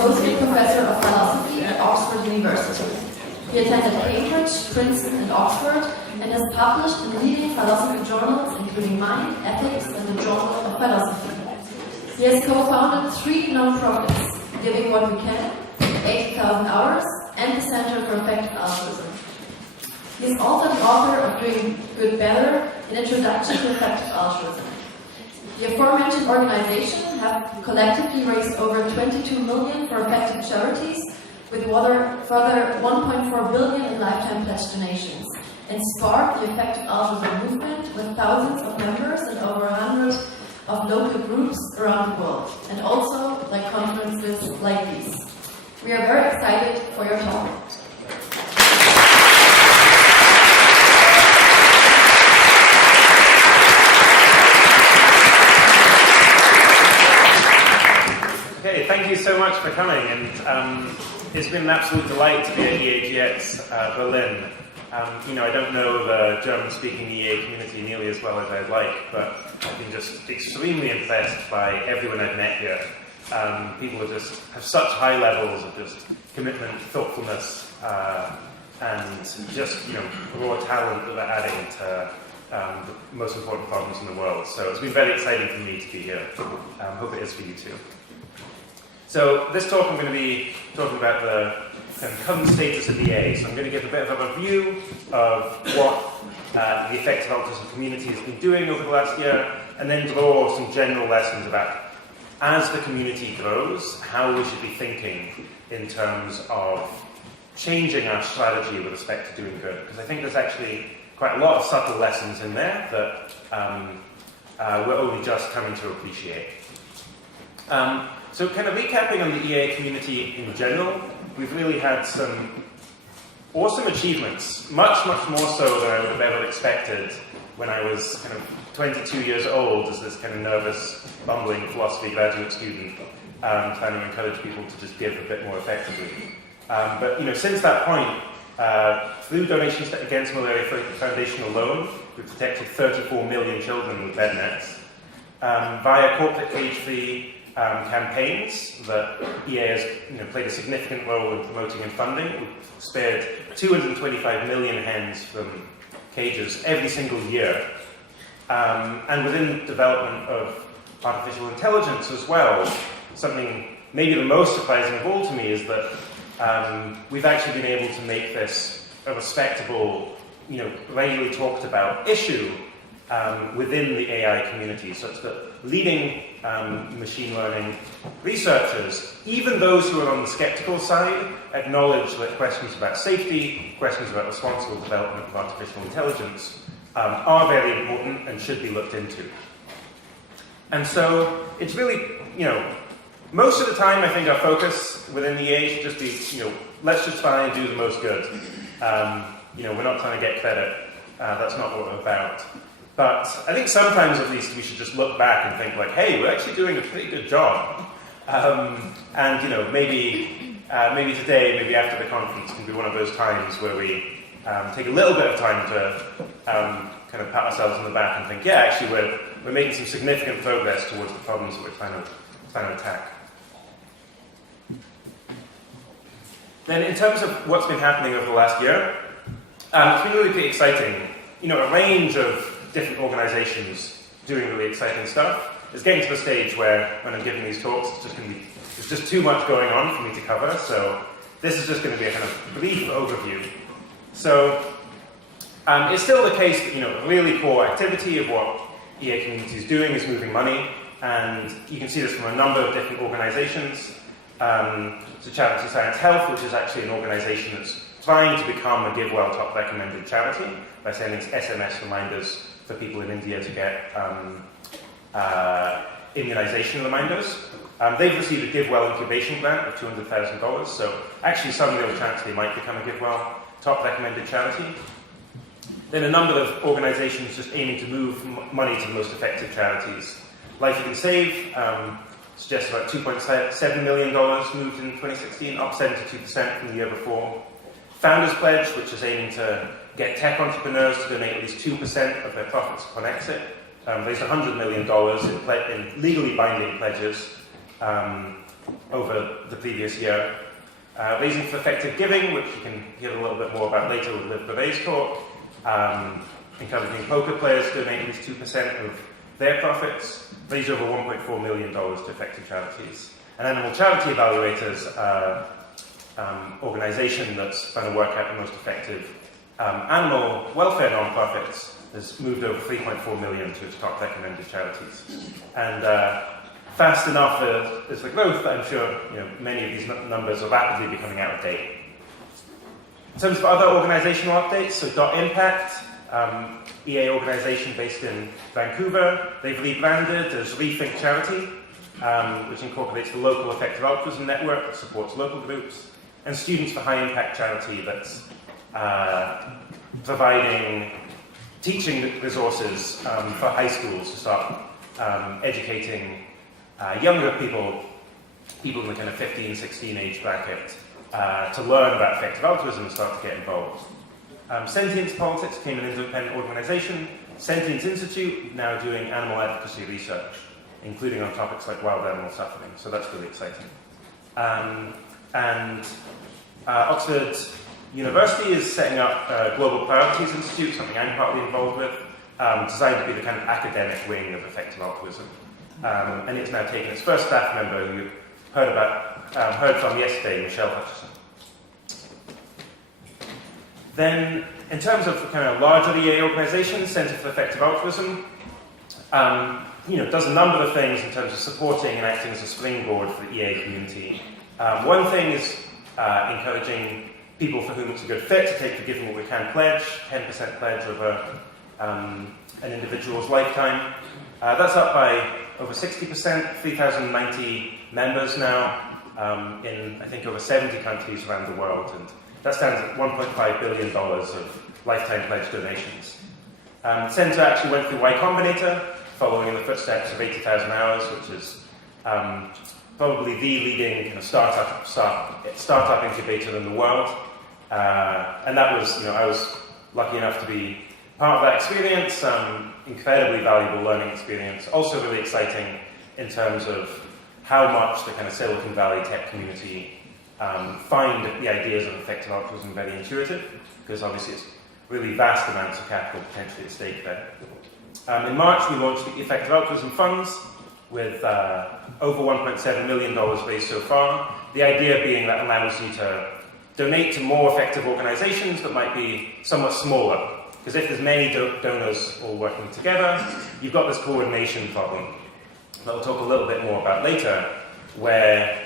Associate Professor of Philosophy at Oxford University. He attended Cambridge, Princeton, and Oxford, and has published in leading philosophy journals, including Mind, Ethics, and the Journal of Philosophy. He has co-founded 3 non-profits, Giving What We Can, 80,000 Hours, and the Center for Effective Altruism. He is also the author of Doing Good Better, an Introduction to Effective Altruism. The aforementioned organization have collectively raised over 22 million for effective charities, with further 1.4 billion in lifetime pledge donations, and sparked the effective altruism movement with thousands of members and over 100 of local groups around the world, and also like conferences like these. We are very excited for your talk. Okay, thank you so much for coming, and it's been an absolute delight to be at EAGxBerlin. I don't know the German-speaking EA community nearly as well as I'd like, but I've been just extremely impressed by everyone I've met here. People have such high levels of just commitment, thoughtfulness, and just raw talent that they're adding to the most important problems in the world. So it's been very exciting for me to be here. Hope it is for you too. So this talk I'm going to be talking about the current status of EA. So I'm going to give a bit of a review of what the effective altruism community has been doing over the last year, and then draw some general lessons about, as the community grows, how we should be thinking in terms of changing our strategy with respect to doing good. Because I think there's actually quite a lot of subtle lessons in there that we're only just coming to appreciate. So kind of recapping on the EA community in general, we've really had some awesome achievements, much more so than I would have ever expected when I was kind of 22 years old as this kind of nervous, bumbling philosophy graduate student, trying to encourage people to just give a bit more effectively. But since that point, through donations to Against Malaria Foundation alone, we've protected 34 million children with bed nets. Via corporate cage-free campaigns that EA has played a significant role in promoting and funding. We've spared 225 million hens from cages every single year. And within development of artificial intelligence as well, something maybe the most surprising of all to me is that we've actually been able to make this a respectable, regularly talked about issue within the AI community, such that leading machine learning researchers, even those who are on the skeptical side, acknowledge that questions about safety, questions about responsible development of artificial intelligence are very important and should be looked into. And so it's really, most of the time I think our focus within the EA should just be, let's just try and do the most good. We're not trying to get credit. That's not what we're about. But I think sometimes at least we should just look back and think like, hey, we're actually doing a pretty good job. And maybe today, maybe after the conference can be one of those times where we take a little bit of time to kind of pat ourselves on the back and think, yeah, actually we're making some significant progress towards the problems that we're trying to attack. Then in terms of what's been happening over the last year, it's been really pretty exciting. A range of different organizations doing really exciting stuff. It's getting to the stage where, when I'm giving these talks, there's just too much going on for me to cover, so this is just going to be a kind of brief overview. So, it's still the case that, really core activity of what EA community is doing is moving money, and you can see this from a number of different organizations. So Charity Science Health, which is actually an organization that's trying to become a GiveWell top recommended charity by sending SMS reminders for people in India to get immunization reminders. They've received a GiveWell incubation grant of $200,000, so actually some real chance they might become a GiveWell top recommended charity. Then a number of organizations just aiming to move money to the most effective charities. Life You Can Save suggests about $2.7 million moved in 2016, up 72% from the year before. Founders Pledge, which is aiming to get tech entrepreneurs to donate at least 2% of their profits upon exit, raised $100 million in legally binding pledges over the previous year. Raising for Effective Giving, which you can hear a little bit more about later with Liv Brevet's talk. Encouraging poker players to donate at least 2% of their profits. Raised over $1.4 million to effective charities. And Animal Charity Evaluators, organisation that's trying to work out the most effective animal welfare non-profits, has moved over $3.4 million to its top recommended charities. And fast enough is the growth that I'm sure many of these numbers are rapidly becoming out of date. In terms of other organisational updates, so .impact, EA organisation based in Vancouver, they've rebranded as Rethink Charity, which incorporates the local effective altruism network that supports local groups, and Students for High Impact Charity that's providing teaching resources for high schools to start educating younger people in the kind of 15, 16 age bracket, to learn about effective altruism and start to get involved. Sentience Politics became an independent organisation. Sentience Institute now doing animal advocacy research, including on topics like wild animal suffering, so that's really exciting. Oxford University is setting up a Global Priorities Institute, something I'm partly involved with, designed to be the kind of academic wing of effective altruism. And it's now taken its first staff member, who you heard from yesterday, Michelle Hutchison. Then, in terms of kind of larger EA organisations, Centre for Effective Altruism, does a number of things in terms of supporting and acting as a springboard for the EA community. One thing is encouraging people for whom it's a good fit to take the Giving What We Can pledge, 10% pledge over an individual's lifetime. That's up by over 60%, 3,090 members now, in I think over 70 countries around the world, and that stands at $1.5 billion of lifetime pledge donations. The Centre actually went through Y Combinator, following in the footsteps of 80,000 Hours, which is probably the leading kind of startup incubator in the world. And that was, I was lucky enough to be part of that experience, incredibly valuable learning experience, also really exciting in terms of how much the kind of Silicon Valley tech community find the ideas of effective altruism very intuitive, because obviously it's really vast amounts of capital potentially at stake there. In March, we launched the Effective Altruism Funds with over $1.7 million raised so far. The idea being that allows you to donate to more effective organisations that might be somewhat smaller. Because if there's many donors all working together, you've got this coordination problem that we'll talk a little bit more about later, where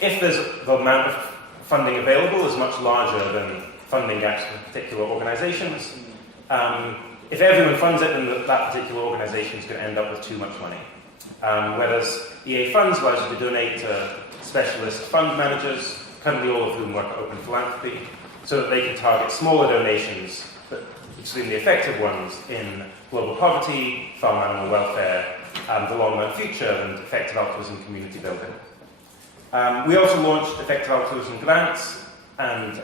if there's the amount of funding available is much larger than funding gaps for particular organisations, if everyone funds it, then that particular organisation is going to end up with too much money. Whereas EA Funds allows you to donate to specialist fund managers, currently all of whom work at Open Philanthropy, so that they can target smaller donations, but extremely effective ones in global poverty, farm animal welfare, the long-run future, and effective altruism community building. We also launched effective altruism grants, and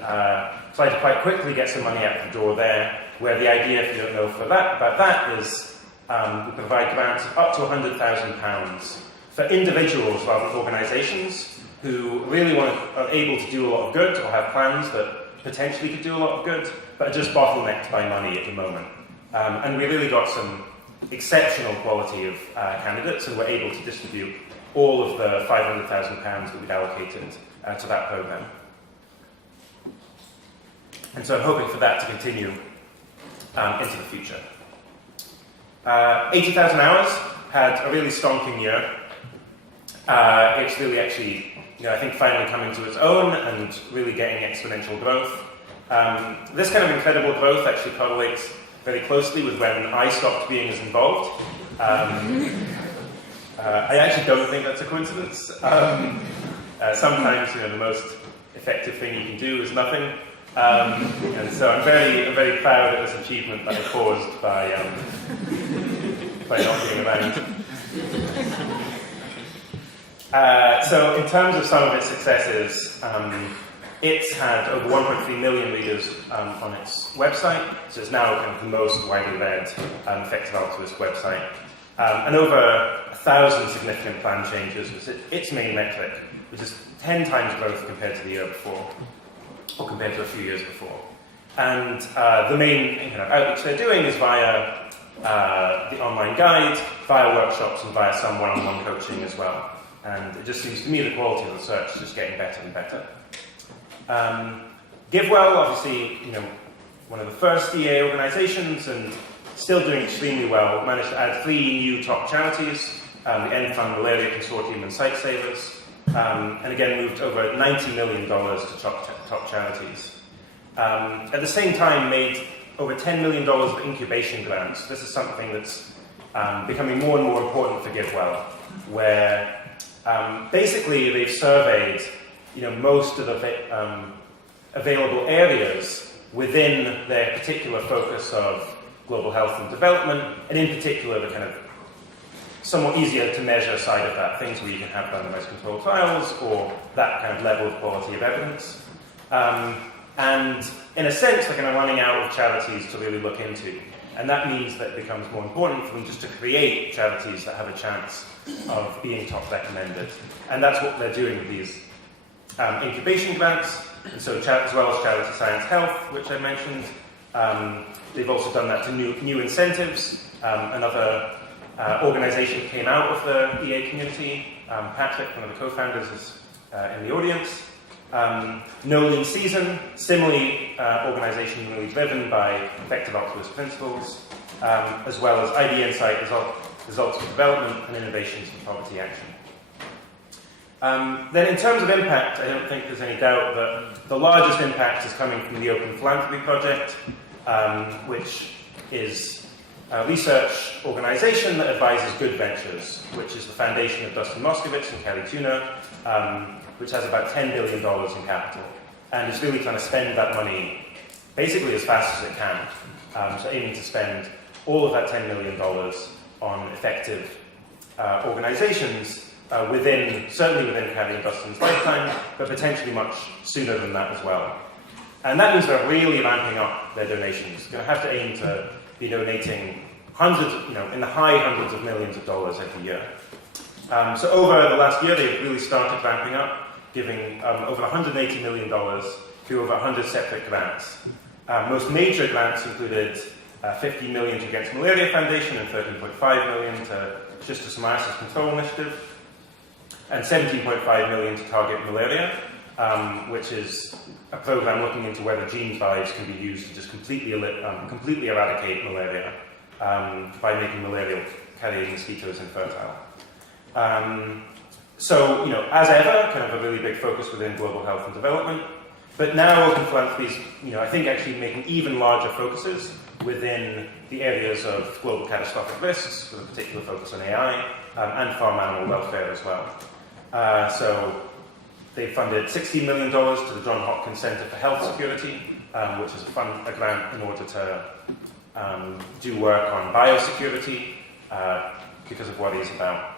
tried to quite quickly get some money out the door there, where the idea, if you don't know about that, is we provide grants of up to £100,000 for individuals rather than organisations who really are able to do a lot of good or have plans that potentially could do a lot of good, but are just bottlenecked by money at the moment. And we really got some exceptional quality of candidates, and were able to distribute all of the £500,000 that we'd allocated to that programme. And so I'm hoping for that to continue into the future. 80,000 Hours had a really stonking year. It's really actually, I think, finally coming to its own and really getting exponential growth. This kind of incredible growth actually correlates very closely with when I stopped being as involved. I actually don't think that's a coincidence. Sometimes, the most effective thing you can do is nothing. And so I'm very proud of this achievement that I caused by not being around. So in terms of some of its successes, it's had over 1.3 million readers on its website, so it's now kind of the most widely read effective altruist website. And over 1,000 significant plan changes was its main metric, which is 10 times growth compared to the year before, or compared to a few years before. And the main kind of outreach they're doing is via the online guide, via workshops, and via some one-on-one coaching as well. And it just seems to me the quality of the research is just getting better and better. GiveWell, obviously, one of the first EA organizations and still doing extremely well, managed to add 3 new top charities, the End Fund Malaria Consortium and Sightsavers, and again moved over $90 million to top charities. At the same time, made over $10 million of incubation grants. This is something that's becoming more and more important for GiveWell, where basically they've surveyed most of the available areas within their particular focus of global health and development, and in particular the kind of somewhat easier to measure side of that, things where you can have randomized controlled trials or that kind of level of quality of evidence. And in a sense, they're kind of running out of charities to really look into. And that means that it becomes more important for them just to create charities that have a chance of being top recommended. And that's what they're doing with these incubation grants. And so as well as Charity Science Health, which I mentioned, they've also done that to new incentives. Another organization came out of the EA community. Patrick, one of the co-founders, is in the audience. No Lean Season, similarly organizationally driven by effective altruist principles, as well as ID Insight, results for development and innovations in poverty action. Then in terms of impact, I don't think there's any doubt that the largest impact is coming from the Open Philanthropy Project, which is a research organization that advises Good Ventures, which is the foundation of Dustin Moskovitz and Kelly Tuna, which has about $10 billion in capital, and is really trying to spend that money basically as fast as it can. So aiming to spend all of that $10 million on effective organizations certainly within Kelly and Dustin's lifetime, but potentially much sooner than that as well. And that means they're really ramping up their donations. They're going to have to aim to be donating hundreds, in the high hundreds of millions of dollars every year. So over the last year, they've really started ramping up, giving over $180 million to over 100 separate grants. Most major grants included $50 million to Against Malaria Foundation and $13.5 million to Schistosomiasis Control Initiative, and $17.5 million to Target Malaria, which is a program looking into whether gene drives can be used to just completely eradicate malaria by making malaria-carrying mosquitoes infertile. So, as ever, kind of a really big focus within global health and development. But now Open Philanthropy is, I think, actually making even larger focuses within the areas of global catastrophic risks, with a particular focus on AI, and farm animal welfare as well. So they funded $16 million to the Johns Hopkins Center for Health Security, which is a grant in order to do work on biosecurity because of worries about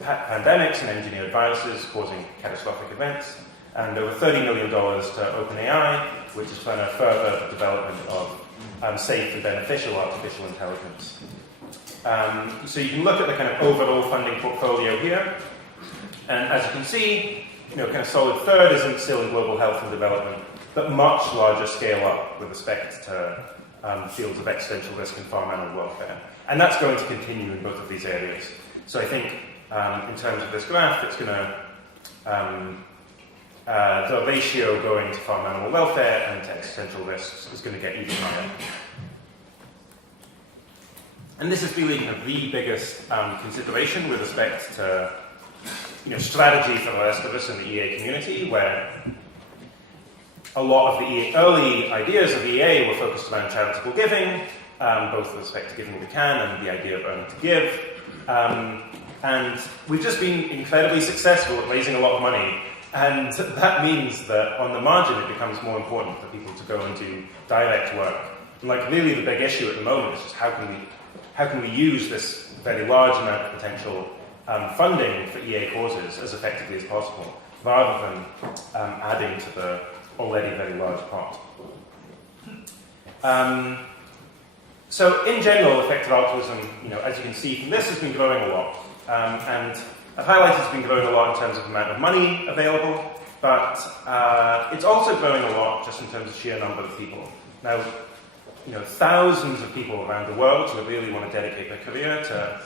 pandemics and engineered viruses causing catastrophic events, and over $30 million to OpenAI, which is trying to further the development of safe and beneficial artificial intelligence. So you can look at the kind of overall funding portfolio here, and as you can see, kind of solid third is still in global health and development, but much larger scale up with respect to fields of existential risk and farm animal welfare. And that's going to continue in both of these areas. So I think in terms of this graph, it's going to, the ratio going to farm animal welfare and to existential risks is going to get even higher. And this is really kind of the biggest consideration with respect to strategy for the rest of us in the EA community, where a lot of the early ideas of EA were focused around charitable giving, both with respect to giving to can and the idea of earning to give. And we've just been incredibly successful at raising a lot of money, and that means that on the margin it becomes more important for people to go and do direct work. And really the big issue at the moment is just how can we use this very large amount of potential funding for EA causes as effectively as possible, rather than adding to the already very large pot. So in general, effective altruism, as you can see from this, has been growing a lot. And I've highlighted it's been growing a lot in terms of the amount of money available, but it's also growing a lot just in terms of sheer number of people. Now, thousands of people around the world who really want to dedicate their career to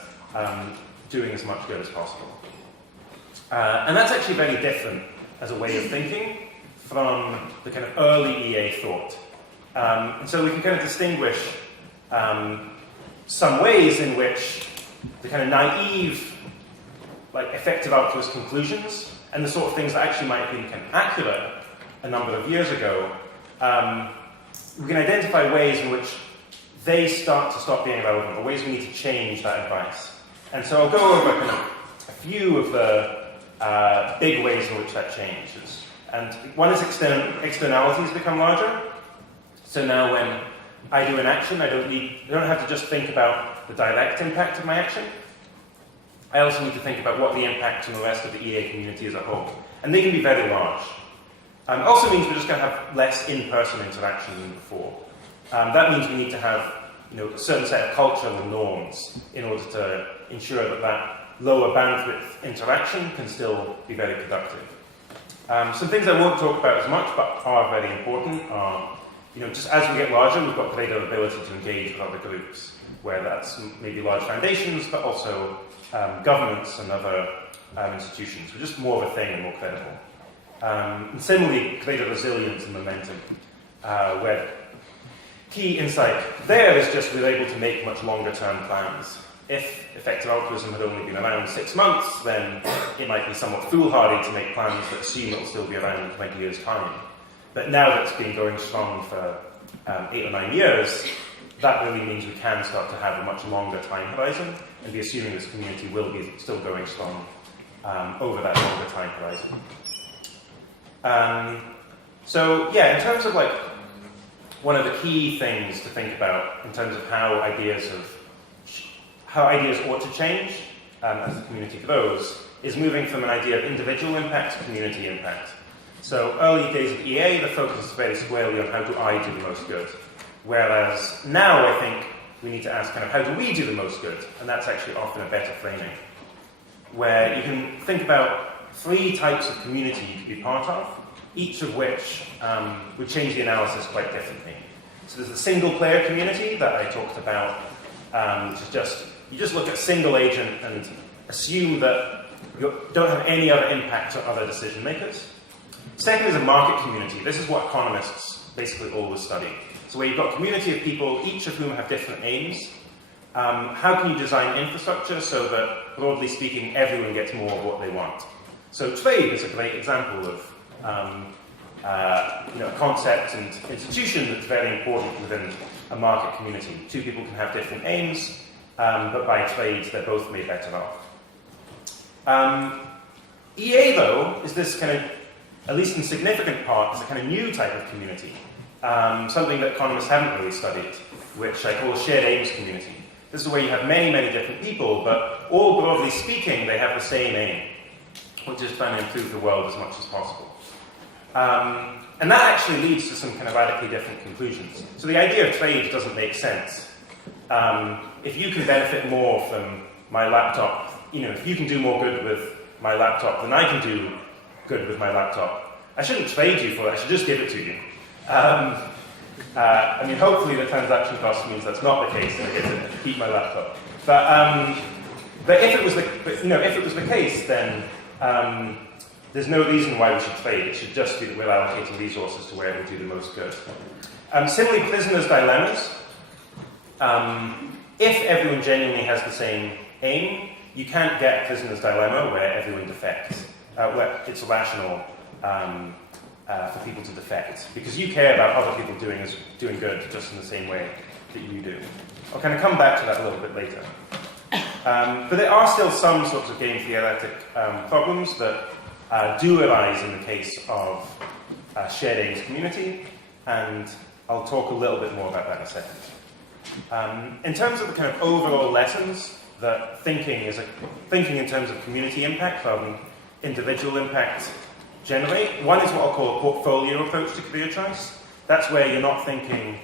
doing as much good as possible. And that's actually very different as a way of thinking from the kind of early EA thought. And so we can kind of distinguish some ways in which the kind of naive, effective altruist conclusions and the sort of things that actually might have been kind of accurate a number of years ago, we can identify ways in which they stop being relevant, or ways we need to change that advice. And so I'll go over kind of a few of the big ways in which that changes. And one is externalities become larger. So now when I do an action, I don't have to just think about the direct impact of my action. I also need to think about what the impact on the rest of the EA community as a whole. And they can be very large. It also means we're just going to have less in-person interaction than before. That means we need to have a certain set of cultural norms in order to ensure that lower bandwidth interaction can still be very productive. Some things I won't talk about as much, but are very important, are just as we get larger, we've got greater ability to engage with other groups, where that's maybe large foundations, but also governments and other institutions. We're just more of a thing and more credible. And similarly, greater resilience and momentum, where key insight there is just we're able to make much longer-term plans. If effective altruism had only been around 6 months, then it might be somewhat foolhardy to make plans that assume it will still be around in 20 years' time. But now that it's been going strong for 8 or 9 years, that really means we can start to have a much longer time horizon and be assuming this community will be still going strong over that longer time horizon. So yeah, in terms of one of the key things to think about in terms of how ideas ought to change as the community grows is moving from an idea of individual impact to community impact. So early days of EA, the focus is very squarely on how do I do the most good. Whereas now I think we need to ask kind of how do we do the most good? And that's actually often a better framing. Where you can think about 3 types of community you could be part of, each of which would change the analysis quite differently. So there's the single player community that I talked about, which is you just look at a single agent and assume that you don't have any other impact on other decision makers. Second is a market community. This is what economists basically always study. So where you've got a community of people, each of whom have different aims. How can you design infrastructure so that, broadly speaking, everyone gets more of what they want? So trade is a great example of a concept and institution that's very important within a market community. 2 people can have different aims, but by trade, they're both made better off. EA, though, is this kind of, at least in significant part, is a kind of new type of community. Something that economists haven't really studied, which I call a shared aims community. This is where you have many, many different people, but all broadly speaking, they have the same aim, which is trying to improve the world as much as possible. And that actually leads to some kind of radically different conclusions. So the idea of trade doesn't make sense. If you can benefit more from my laptop, if you can do more good with my laptop than I can do good with my laptop, I shouldn't trade you for it, I should just give it to you. Hopefully the transaction cost means that's not the case and I get to keep my laptop. But if it was the case, then there's no reason why we should trade. It should just be that we're allocating resources to where it will do the most good. Similarly, prisoners' dilemmas. If everyone genuinely has the same aim, you can't get a prisoner's dilemma where everyone defects, where it's rational for people to defect, because you care about other people doing good just in the same way that you do. I'll kind of come back to that a little bit later. But there are still some sorts of game theoretic problems that do arise in the case of shared aims community, and I'll talk a little bit more about that in a second. In terms of the kind of overall lessons that thinking in terms of community impact rather than individual impact generate, one is what I'll call a portfolio approach to career choice. That's where you're not thinking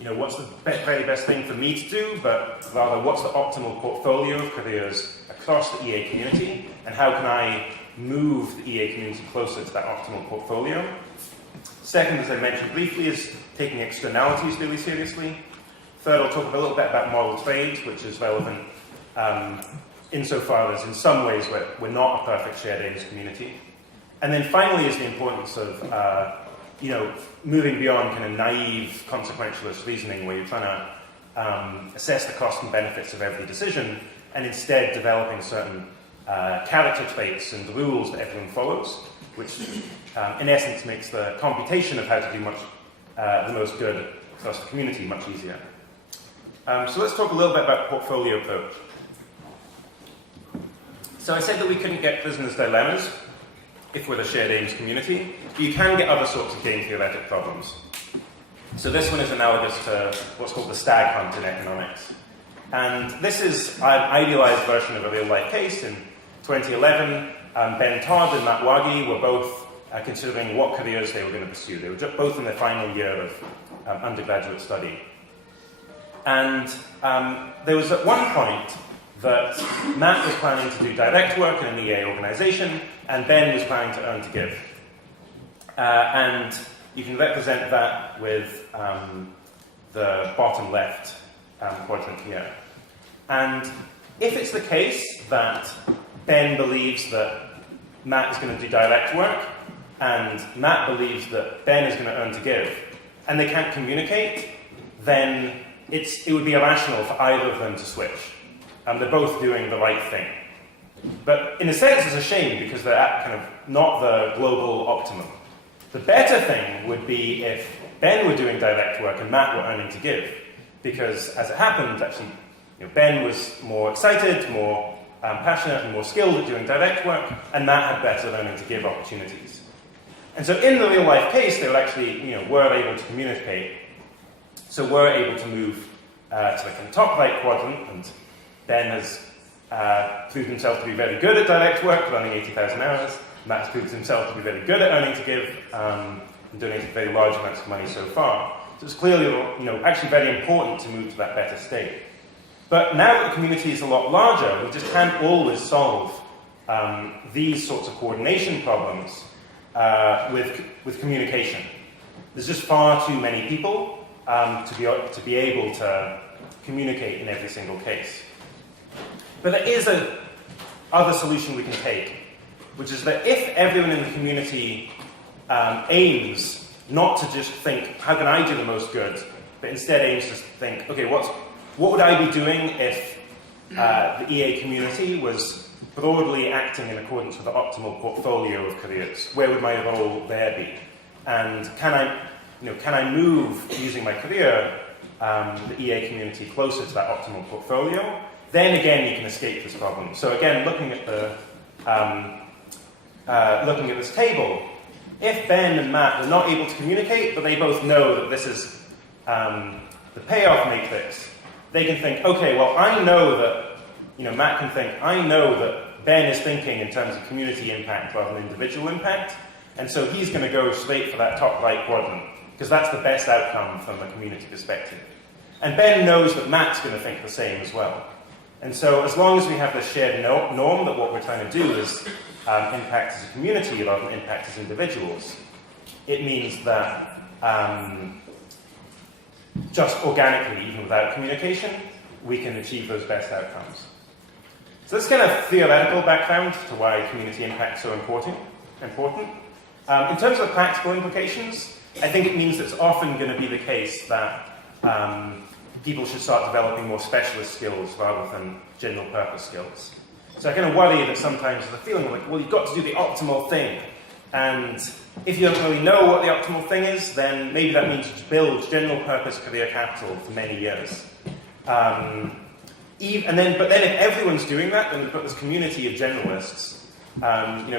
what's the very best thing for me to do, but rather what's the optimal portfolio of careers across the EA community, and how can I move the EA community closer to that optimal portfolio. Second, as I mentioned briefly, is taking externalities really seriously. Third, I'll talk a little bit about moral trade, which is relevant insofar as in some ways we're not a perfect shared aims community. And then finally is the importance of moving beyond kind of naive consequentialist reasoning where you're trying to assess the cost and benefits of every decision and instead developing certain character traits and rules that everyone follows, which in essence makes the computation of how to do the most good across the community much easier. So let's talk a little bit about portfolio approach. So I said that we couldn't get prisoners' dilemmas if we're the shared aims community, but you can get other sorts of game theoretic problems. So this one is analogous to what's called the stag hunt in economics. And this is an idealized version of a real-life case. In 2011, Ben Todd and Matt Wagi were both considering what careers they were going to pursue. They were both in their final year of undergraduate study. And there was at one point that Matt was planning to do direct work in an EA organization, and Ben was planning to earn to give. And you can represent that with the bottom left quadrant here. And if it's the case that Ben believes that Matt is going to do direct work, and Matt believes that Ben is going to earn to give, and they can't communicate, then it would be irrational for either of them to switch. They're both doing the right thing. But in a sense, it's a shame because they're at kind of not the global optimum. The better thing would be if Ben were doing direct work and Matt were earning to give. Because as it happened, actually, Ben was more excited, more passionate, and more skilled at doing direct work, and Matt had better earning to give opportunities. And so in the real life case, they were actually, were able to communicate. So we're able to move to the top right quadrant, and Ben has proved himself to be very good at direct work, running 80,000 hours. Matt has proved himself to be very good at earning to give, and donated very large amounts of money so far. So it's clearly, actually very important to move to that better state. But now that the community is a lot larger, we just can't always solve these sorts of coordination problems with communication. There's just far too many people to be able to communicate in every single case. But there is other solution we can take, which is that if everyone in the community aims not to just think, how can I do the most good, but instead aims to think, okay, what would I be doing if the EA community was broadly acting in accordance with the optimal portfolio of careers? Where would my role there be? And can I move, using my career, the EA community closer to that optimal portfolio? Then again, you can escape this problem. So again, looking at this table, if Ben and Matt are not able to communicate, but they both know that this is the payoff matrix, they can think, okay, well, I know that, Matt can think, I know that Ben is thinking in terms of community impact rather than individual impact, and so he's going to go straight for that top right quadrant, because that's the best outcome from a community perspective. And Ben knows that Matt's going to think the same as well. And so as long as we have this shared norm that what we're trying to do is impact as a community rather than impact as individuals, it means that just organically, even without communication, we can achieve those best outcomes. So this kind of theoretical background to why community impact is so important. In terms of practical implications, I think it means that it's often going to be the case that people should start developing more specialist skills rather than general purpose skills. So I kind of worry that sometimes there's a feeling like, well, you've got to do the optimal thing. And if you don't really know what the optimal thing is, then maybe that means you build general purpose career capital for many years. But then if everyone's doing that, then we've got this community of generalists,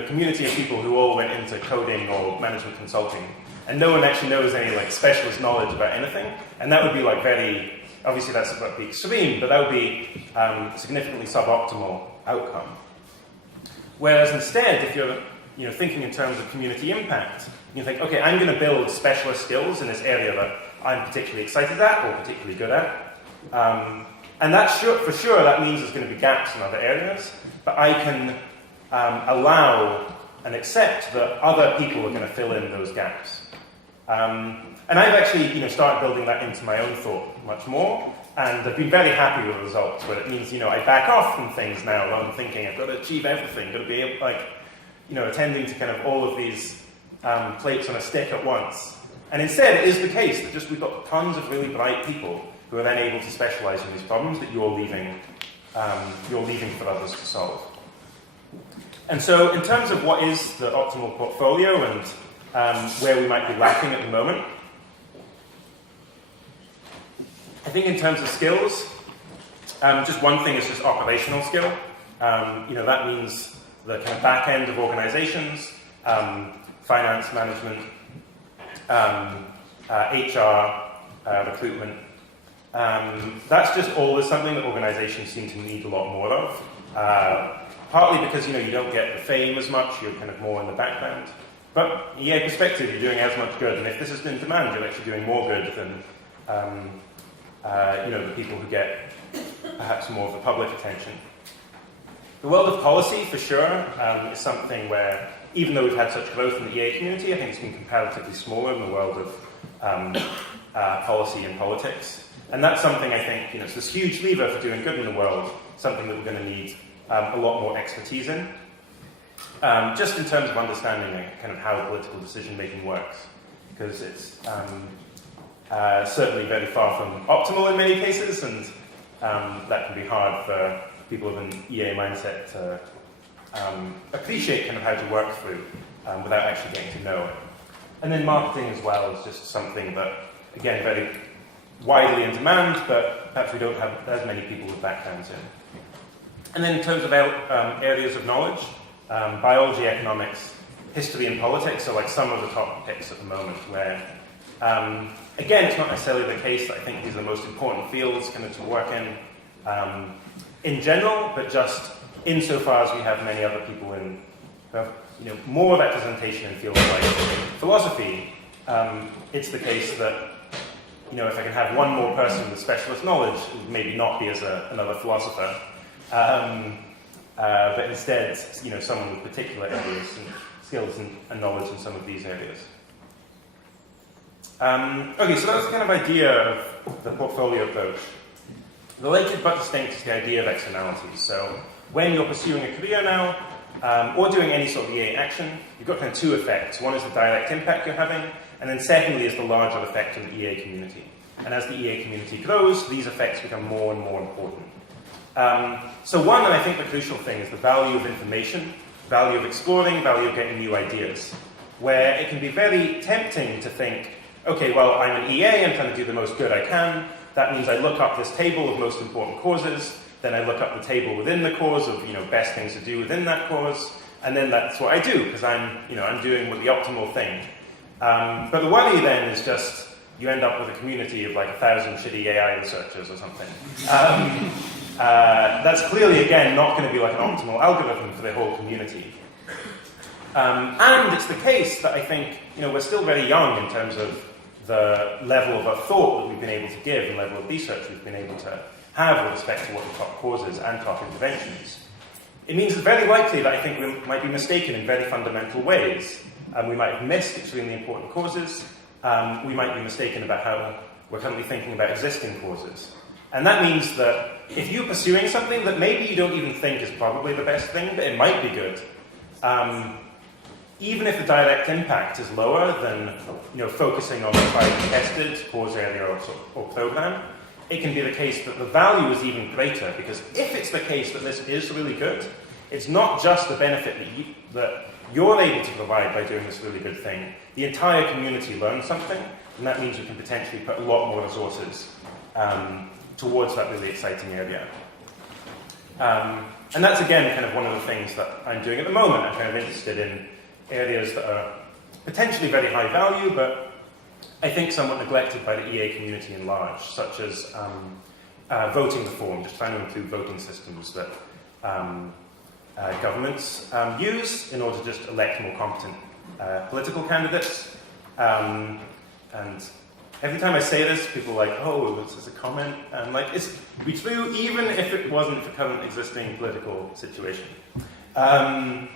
community of people who all went into coding or management consulting, and no one actually knows any specialist knowledge about anything, and that would be very, obviously that's about the extreme, but that would be significantly suboptimal outcome. Whereas instead, if you're thinking in terms of community impact, you think, okay, I'm going to build specialist skills in this area that I'm particularly excited at or particularly good at. And that's for sure, that means there's going to be gaps in other areas, but I can allow and accept that other people are going to fill in those gaps. And I've actually started building that into my own thought much more, and I've been very happy with the results, where it means I back off from things now rather than thinking I've got to achieve everything, got to be able, attending to kind of all of these plates on a stick at once. And instead, it is the case that we've got tons of really bright people who are then able to specialize in these problems that you're leaving for others to solve. And so, in terms of what is the optimal portfolio and where we might be lacking at the moment, I think in terms of skills, just one thing is just operational skill. That means the kind of back end of organizations, finance management, HR, recruitment. That's just always something that organizations seem to need a lot more of. Partly because you don't get the fame as much, you're kind of more in the background. But in EA perspective, you're doing as much good, and if this is in demand, you're actually doing more good than the people who get perhaps more of the public attention. The world of policy, for sure, is something where, even though we've had such growth in the EA community, I think it's been comparatively smaller in the world of policy and politics. And that's something I think, it's this huge lever for doing good in the world, something that we're going to need a lot more expertise in. Just in terms of understanding kind of how political decision-making works, because it's certainly very far from optimal in many cases, and that can be hard for people with an EA mindset to appreciate kind of how to work through without actually getting to know it. And then marketing as well is just something that, again, very widely in demand, but perhaps we don't have as many people with backgrounds in. And then in terms of areas of knowledge, biology, economics, history, and politics are like some of the top picks at the moment, where, again, it's not necessarily the case that I think these are the most important fields kind of to work in general, but just insofar as we have many other people who have more representation in fields like philosophy, it's the case that if I can have one more person with specialist knowledge, it would maybe not be as another philosopher, but instead someone with particular areas and skills and knowledge in some of these areas. Okay, so that's the kind of idea of the portfolio approach. Related but distinct is the idea of externalities. So when you're pursuing a career now, or doing any sort of EA action, you've got kind of two effects. One is the direct impact you're having, and then secondly is the larger effect on the EA community. And as the EA community grows, these effects become more and more important. So one, and I think the crucial thing, is the value of information, value of exploring, value of getting new ideas, where it can be very tempting to think, okay, well, I'm an EA, I'm trying to do the most good I can. That means I look up this table of most important causes, then I look up the table within the cause of best things to do within that cause, and then that's what I do, because I'm doing the optimal thing. But the worry then is just you end up with a community of like 1,000 shitty AI researchers or something. That's clearly, again, not going to be like an optimal algorithm for the whole community. And it's the case that I think we're still very young in terms of the level of thought that we've been able to give and level of research we've been able to have with respect to what the top causes and top interventions. It means it's very likely that I think we might be mistaken in very fundamental ways. We might have missed extremely important causes. We might be mistaken about how we're currently thinking about existing causes. And that means that if you're pursuing something that maybe you don't even think is probably the best thing, but it might be good, even if the direct impact is lower than focusing on the tried and tested cause area or program, it can be the case that the value is even greater, because if it's the case that this is really good, it's not just the benefit that you're able to provide by doing this really good thing. The entire community learns something, and that means we can potentially put a lot more resources towards that really exciting area. And that's, again, kind of one of the things that I'm doing at the moment. I'm kind of interested in areas that are potentially very high value, but I think somewhat neglected by the EA community in large, such as voting reform, just trying to include voting systems that governments use in order to just elect more competent political candidates, and every time I say this, people are like, oh, this is a comment. And like, it's be true even if it wasn't the current existing political situation. The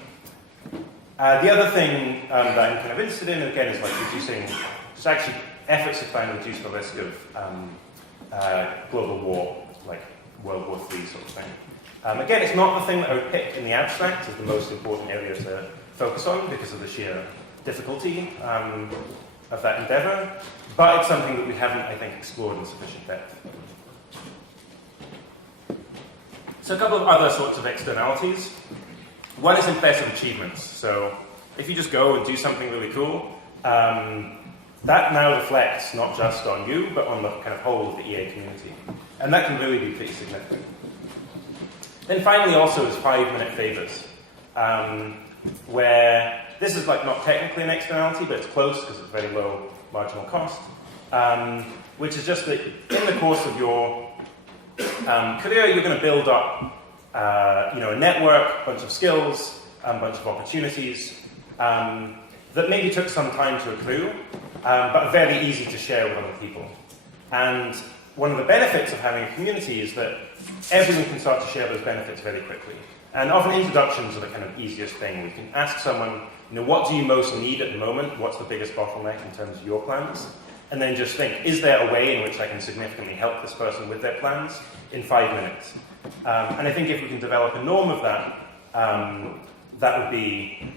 other thing that I'm kind of interested in, again, is like reducing, just actually efforts to try and reduce the risk of global war, like World War III sort of thing. Again, it's not the thing that I would pick in the abstract as the most important area to focus on because of the sheer difficulty of that endeavor, but it's something that we haven't, I think, explored in sufficient depth. So a couple of other sorts of externalities. One is impressive achievements. So if you just go and do something really cool, that now reflects not just on you, but on the kind of whole of the EA community. And that can really be pretty significant. Then finally also is 5-minute favors, where this is like not technically an externality, but it's close because it's very low marginal cost, which is just that in the course of your career, you're going to build up a network, a bunch of skills, a bunch of opportunities that maybe took some time to accrue, but are very easy to share with other people. And one of the benefits of having a community is that everyone can start to share those benefits very quickly. And often introductions are the kind of easiest thing. We can ask someone, what do you most need at the moment? What's the biggest bottleneck in terms of your plans? And then just think, is there a way in which I can significantly help this person with their plans in 5 minutes? And I think if we can develop a norm of that, that would be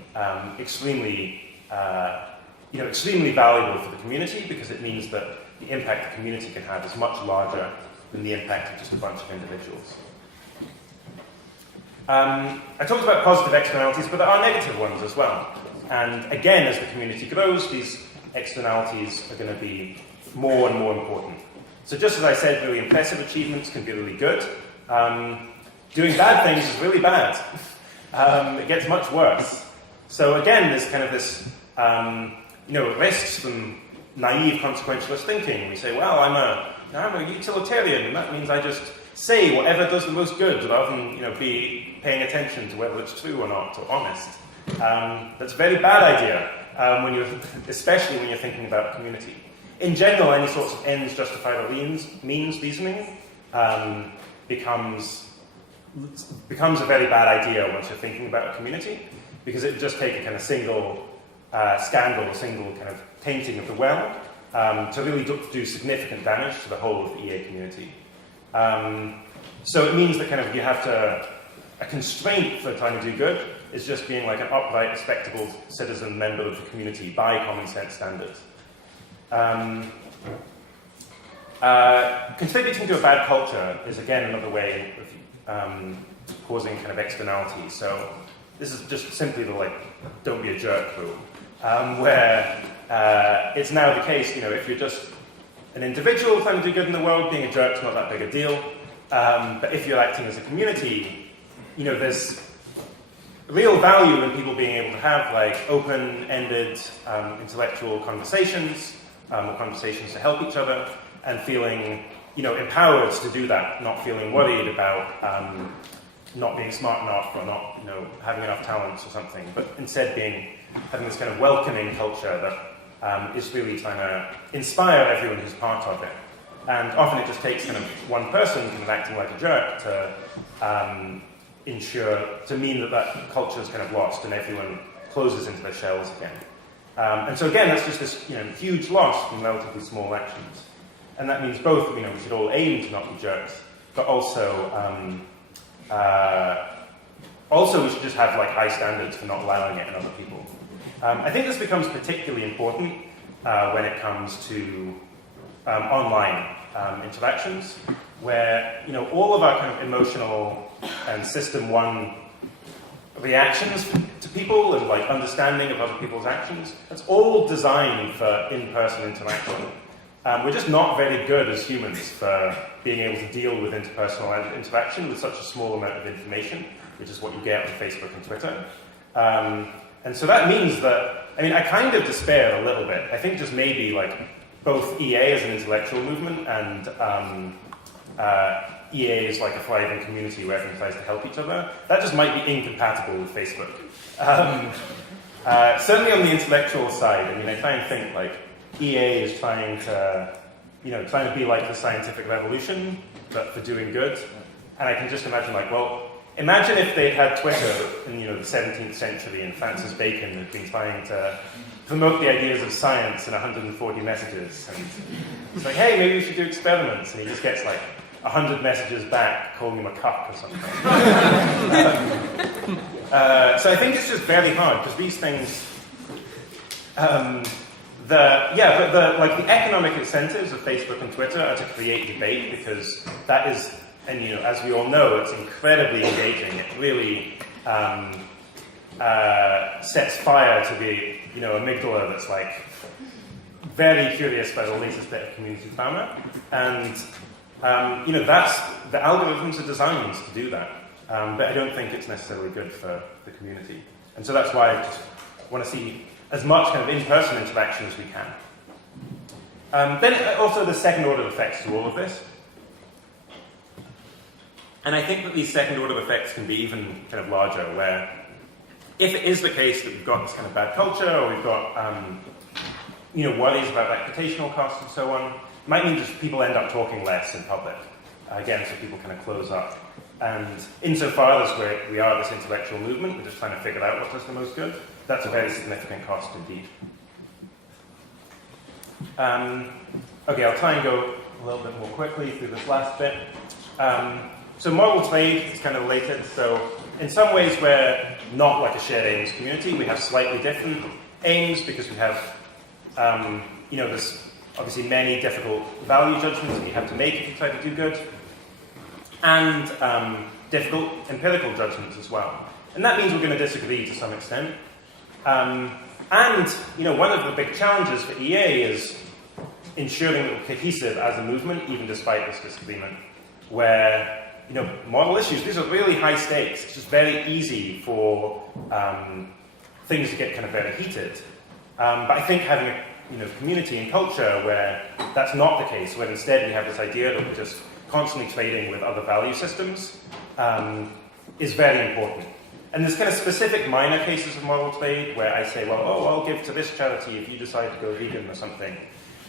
extremely valuable for the community, because it means that the impact the community can have is much larger than the impact of just a bunch of individuals. I talked about positive externalities, but there are negative ones as well. And again, as the community grows, these externalities are going to be more and more important. So just as I said, really impressive achievements can be really good. Doing bad things is really bad. It gets much worse. So again, there's kind of this, risks from naive consequentialist thinking. We say, well, I'm a utilitarian, and that means I just say whatever does the most good rather than be paying attention to whether it's true or not, or honest. That's a very bad idea, especially when you're thinking about community. In general, any sorts of ends justify the means reasoning becomes a very bad idea once you're thinking about a community, because it would just take a kind of single scandal, a single kind of tainting of the well to really do significant damage to the whole of the EA community. So it means that kind of you have to, a constraint for trying to do good is just being like an upright, respectable citizen member of the community by common sense standards. Contributing to a bad culture is again another way of causing kind of externalities. So this is just simply the don't be a jerk rule, where it's now the case, if you're just an individual trying to do good in the world, being a jerk's not that big a deal. But if you're acting as a community, there's real value in people being able to have open-ended intellectual conversations, or conversations to help each other, and feeling empowered to do that, not feeling worried about not being smart enough or not having enough talents or something, but instead having this kind of welcoming culture that is really trying to inspire everyone who's part of it. And often it just takes kind of one person kind of acting like a jerk to mean that culture is kind of lost and everyone closes into their shells again. And so again, that's just this huge loss from relatively small actions. And that means both, we should all aim to not be jerks, but also we should just have high standards for not allowing it in other people. I think this becomes particularly important when it comes to online interactions, where all of our kind of emotional and system one reactions to people and understanding of other people's actions, that's all designed for in-person interaction. We're just not very good as humans for being able to deal with interpersonal interaction with such a small amount of information, which is what you get on Facebook and Twitter. And so that means that, I kind of despair a little bit. I think just maybe both EA as an intellectual movement and EA is a thriving community where everyone tries to help each other, that just might be incompatible with Facebook. Certainly on the intellectual side, I try and think EA is trying to be like the scientific revolution, but for doing good. And I can just imagine, like, well, imagine if they'd had Twitter in the 17th century and Francis Bacon had been trying to promote the ideas of science in 140 messages. And it's like, hey, maybe we should do experiments. And he just gets like 100 messages back calling him a cuck or something. So I think it's just very hard because these things, the economic incentives of Facebook and Twitter are to create debate because that is, and as we all know, it's incredibly engaging. It really sets fire to the amygdala that's like very curious by the latest bit of community drama, and that's the algorithms are designed to do that. But I don't think it's necessarily good for the community, and so that's why I just want to see as much kind of in-person interaction as we can. Then also the second-order effects to all of this. And I think that these second-order effects can be even kind of larger, where if it is the case that we've got this kind of bad culture, or we've got worries about reputational costs and so on, it might mean just people end up talking less in public. Again, so people kind of close up. And insofar as we are this intellectual movement, we're just trying to figure out what does the most good, that's a very significant cost indeed. Okay, I'll try and go a little bit more quickly through this last bit. So moral trade is kind of related. So in some ways we're not like a shared aims community. We have slightly different aims because we have, there's obviously many difficult value judgments that you have to make if you try to do good, and difficult empirical judgments as well. And that means we're going to disagree to some extent. And one of the big challenges for EA is ensuring that we're cohesive as a movement, even despite this disagreement, where model issues, these are really high stakes. It's just very easy for things to get kind of very heated. But I think having a community and culture where that's not the case, where instead we have this idea that we're just constantly trading with other value systems, is very important. And there's kind of specific minor cases of moral trade where I say, well, I'll give to this charity if you decide to go vegan or something.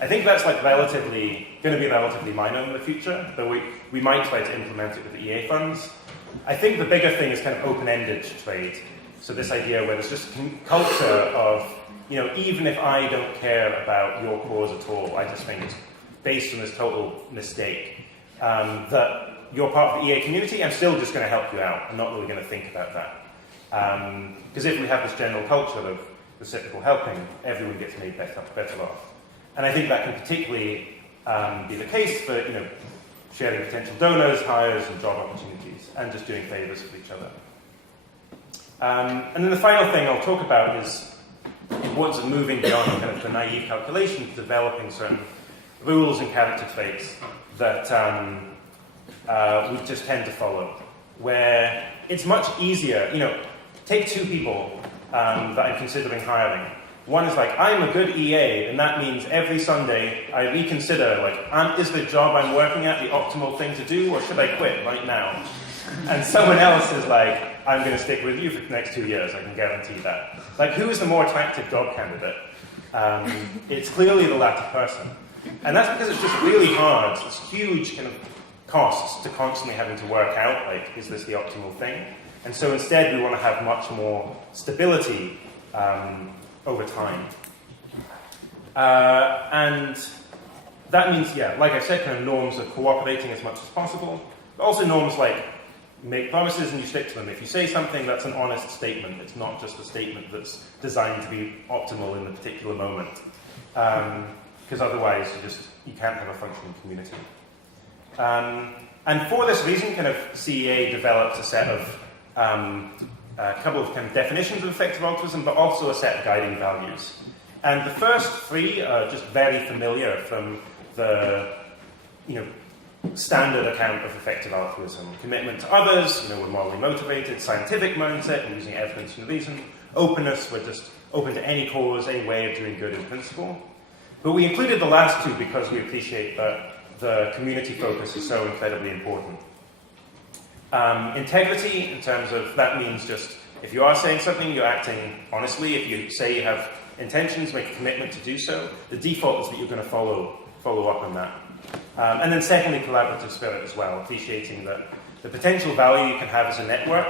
I think that's like going to be relatively minor in the future, though we might try to implement it with the EA funds. I think the bigger thing is kind of open-ended trade. So this idea where there's just a culture of, even if I don't care about your cause at all, I just think it's based on this total mistake, that you're part of the EA community, I'm still just going to help you out. I'm not really going to think about that. Because if we have this general culture of reciprocal helping, everyone gets made better off. And I think that can particularly be the case for sharing potential donors, hires, and job opportunities, and just doing favors for each other. And then the final thing I'll talk about is the importance of moving beyond kind of the naive calculation to developing certain rules and character traits that we just tend to follow, where it's much easier. Take two people that I'm considering hiring. One is like, I'm a good EA, and that means every Sunday I reconsider, like, is the job I'm working at the optimal thing to do, or should I quit right now? And someone else is like, I'm going to stick with you for the next 2 years, I can guarantee that. Like, who is the more attractive job candidate? It's clearly the latter person. And that's because it's just really hard. It's huge kind of costs to constantly having to work out, like, is this the optimal thing? And so instead we want to have much more stability over time. And that means, like I said, kind of norms of cooperating as much as possible, but also norms like make promises and you stick to them. If you say something, that's an honest statement. It's not just a statement that's designed to be optimal in the particular moment. Because otherwise you can't have a functioning community. And for this reason, kind of CEA developed a set of a couple of kind of definitions of effective altruism, but also a set of guiding values. And the first three are just very familiar from the standard account of effective altruism. Commitment to others, we're morally motivated, scientific mindset, we're using evidence and reason, openness, we're just open to any cause, any way of doing good in principle. But we included the last two because we appreciate that the community focus is so incredibly important. Integrity, in terms of, that means just If you are saying something, you're acting honestly. If you say you have intentions, make a commitment to do so, the default is that you're going to follow up on that. And then secondly, collaborative spirit as well, appreciating that the potential value you can have as a network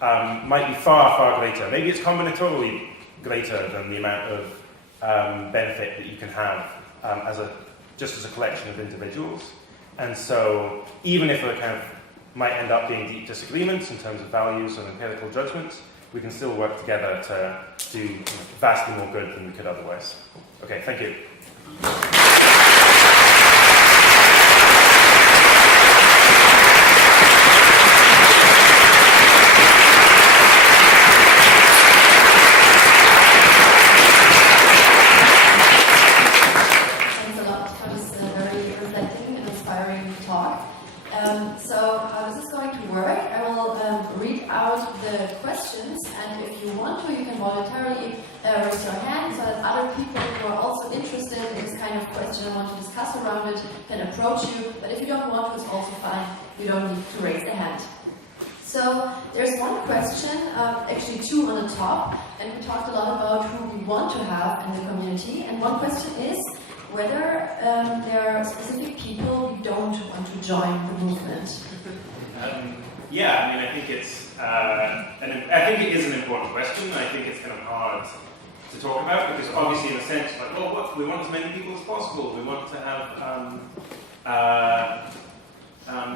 might be far, far greater. Maybe it's combinatorially greater than the amount of benefit that you can have just as a collection of individuals. And so even if there kind of might end up being deep disagreements in terms of values and empirical judgments, we can still work together to do vastly more good than we could otherwise. Okay, thank you. Thanks a lot for this very reflecting and inspiring talk. So how this is going to work, I will read out the questions, and if you want to, you can voluntarily raise your hand so that other people who are also interested in this kind of question and want to discuss around it can approach you. But if you don't want to, it's also fine. You don't need to raise a hand. So there's one question, actually two on the top, and we talked a lot about who we want to have in the community. And one question is whether there are specific people who don't want to join the movement. Yeah, I mean, I think it is an important question. I think it's kind of hard to talk about because obviously, in a sense, like, well, what, we want as many people as possible. We want to have,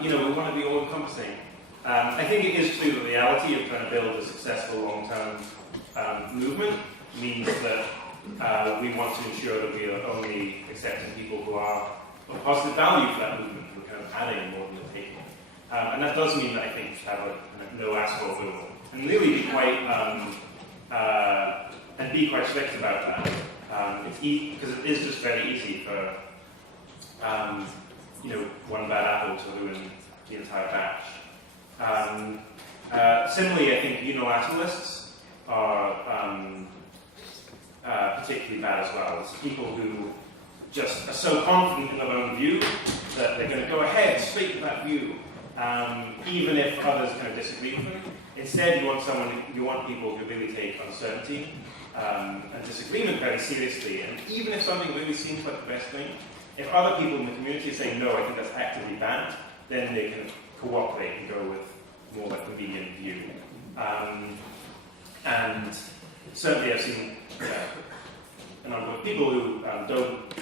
we want to be all-encompassing. I think it is true that the reality of trying to build a successful long-term movement means that we want to ensure that we are only accepting people who are of positive value for that movement, who are kind of adding more than you're taking. And that does mean that I think we should have a no asshole rule and really be quite strict about that. It's easy because it is just very easy for one bad apple to ruin the entire batch. Similarly, I think unilateralists are particularly bad as well. It's people who just are so confident in their own view that they're going to go ahead straight with that view, even if others kind of disagree with them. Instead, you want people who really take uncertainty and disagreement very seriously. And even if something really seems like the best thing, if other people in the community say, no, I think that's actively bad, then they can cooperate and go with more like the median view. And certainly I've seen a number of people who don't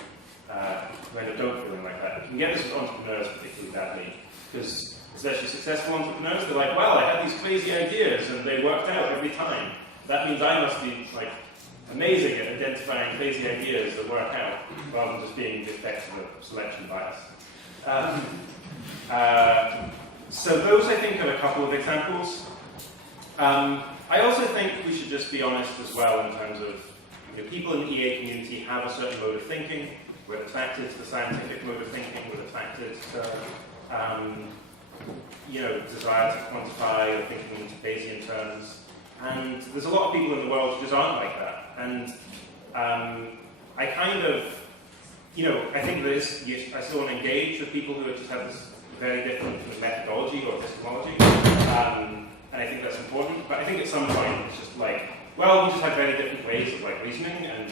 feeling like that. You can get this with entrepreneurs particularly badly, because especially successful entrepreneurs, they're like, well, I had these crazy ideas and they worked out every time. That means I must be like amazing at identifying crazy ideas that work out, rather than just being the effect of selection bias. So those, I think, are a couple of examples. I also think we should just be honest as well in terms of people in the EA community have a certain mode of thinking. We're attracted to the scientific mode of thinking. We're attracted to desire to quantify or thinking in Bayesian terms. And there's a lot of people in the world who just aren't like that. And I kind of, I think I still want to engage with people who just have this very different methodology or epistemology. And I think that's important. But I think at some point it's just like, well, we just have very different ways of reasoning, and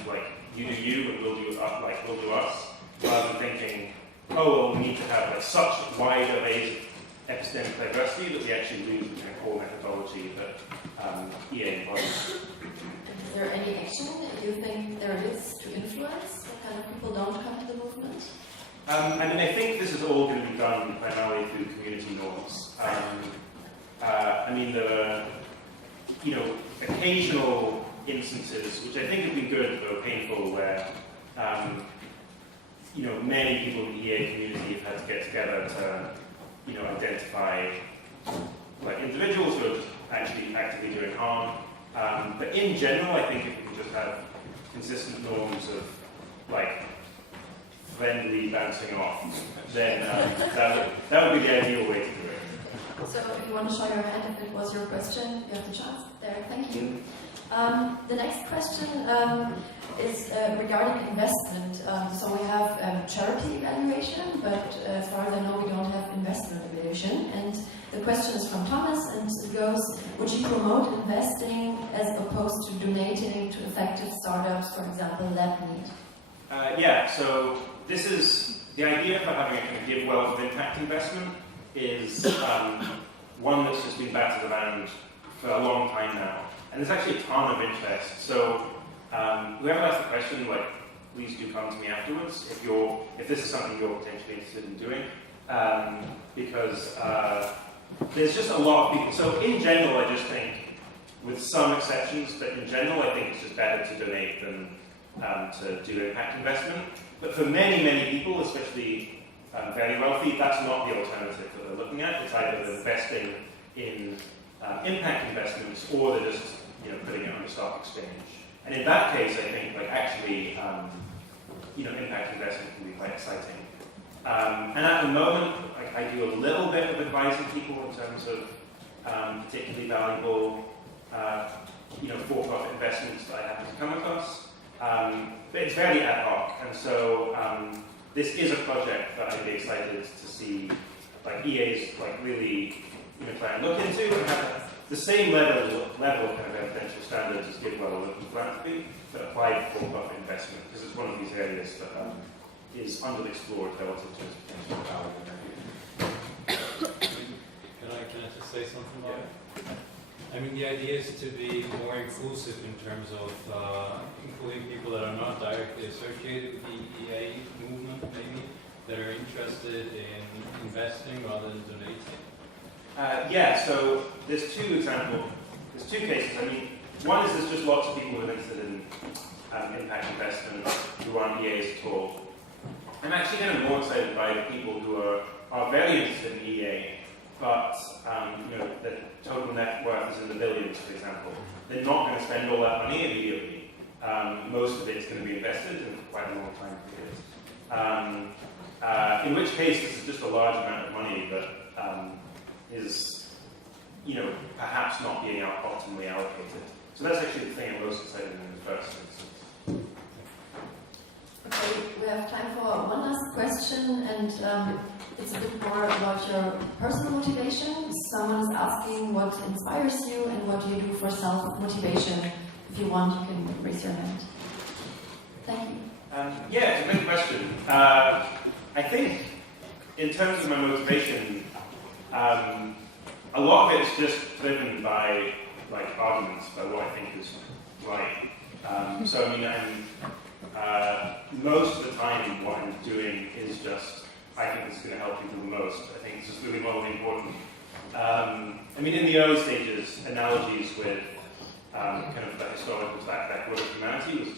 you do you and we'll do us, rather than thinking, oh, well, we need to have such wide arrays of epistemic diversity that we actually lose the kind of core methodology that EA embodies. Is there any action that you think there is to influence what kind of people don't come to the movement? I think this is all going to be done primarily through community norms. There are, occasional instances, which I think have been good though painful, where, many people in the EA community have had to get together to, identify individuals who are just actually actively doing harm. But in general, I think if we can just have consistent norms of friendly bouncing off, then that would be the ideal way to do it. So if you want to show your hand if it was your question, you have the chance there. Thank you. The next question is regarding investment. So we have charity evaluation, but as far as I know, we don't have investment evaluation. And the question is from Thomas, and it goes, would you promote investing as opposed to donating to effective startups, for example, LabMeet? Yeah, so this is the idea for having a kind of give wealth of impact investment is one that's just been battered around for a long time now. And there's actually a ton of interest. So whoever asks the question, like, please do come to me afterwards if this is something you're potentially interested in doing. Because there's just a lot of people. So in general, I just think, with some exceptions, but in general, I think it's just better to donate than to do impact investment. But for many, many people, especially very wealthy, that's not the alternative that they're looking at. It's either they're investing in impact investments, or they're just putting it on the stock exchange. And in that case, I think actually impact investment can be quite exciting. And at the moment, I do a little bit of advising people in terms of particularly valuable for-profit investments that I happen to come across. But it's very ad hoc, and so this is a project that I'd be excited to see EAs really try and look into and have the same level of kind of evidential standards as GiveWell and philanthropy, but applied for for-profit investment, because it's one of these areas that is underexplored relative to its potential value. Can I just say something about it? I mean, the idea is to be more inclusive in terms of including people that are not directly associated with the EA movement, maybe, that are interested in investing rather than donating. Yeah, so there's two cases. I mean, one is there's just lots of people who are interested in impact investment who aren't EAs at all. I'm actually kind of more excited by the people who are very interested in EA, but the total net worth is in the billions, for example. They're not going to spend all that money immediately. Most of it's going to be invested in quite a long time period. In which case, this is just a large amount of money that is, perhaps not being optimally allocated. So that's actually the thing I'm most excited in the first instance. Okay, we have time for one last question, and it's a bit more about your personal motivation. Someone is asking what inspires you and what do you do for self-motivation. If you want, you can raise your hand. Thank you. Yeah, it's a good question. I think, in terms of my motivation, a lot of it is just driven by arguments, by what I think is right. So I mean, most of the time what I'm doing is just, I think this is going to help people the most. I think this is really morally important. I mean, in the early stages, analogies with kind of the historical track record of humanity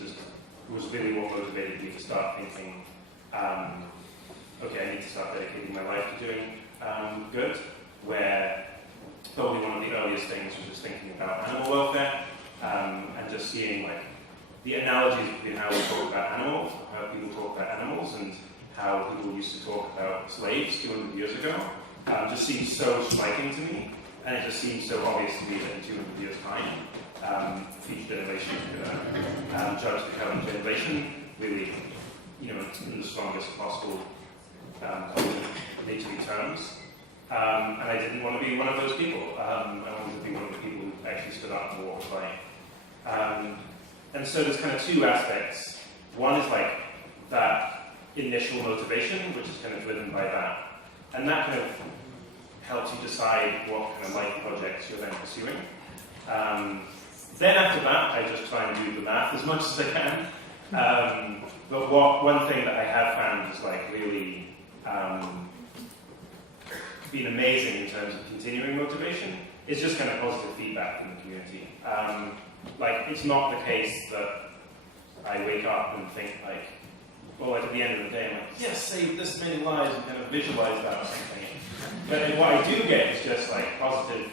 was really what motivated me to start thinking, okay, I need to start dedicating my life to doing good, where probably one of the earliest things was just thinking about animal welfare, and just seeing the analogies between how we talk about animals, how people talk about animals, and how people used to talk about slaves 200 years ago, just seems so striking to me, and it just seems so obvious to me that in 200 years' time, future generations are going to judge the current generation really, in the strongest possible literary terms. And I didn't want to be one of those people. I wanted to be one of the people who actually stood up and walked by. And so there's kind of two aspects. One is that initial motivation, which is kind of driven by that. And that kind of helps you decide what kind of life projects you're then pursuing. Then after that, I just try and do the math as much as I can. But one thing that I have found is really been amazing in terms of continuing motivation is just kind of positive feedback from the community. It's not the case that I wake up and think at the end of the day, I'm yes, save this many lives, and kind of visualize that or something. But what I do get is just positive,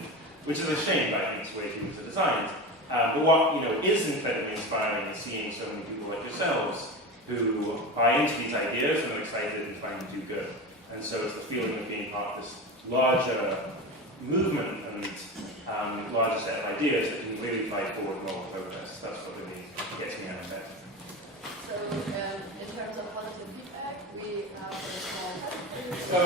which is a shame, but I think it's the way humans are designed. But what is incredibly inspiring is seeing so many people like yourselves who buy into these ideas and are excited and trying to do good. And so it's the feeling of being part of this larger movement and larger set of ideas that can really drive forward moral progress. That's what really gets me out of bed. So, in terms of positive feedback, we have a small... So,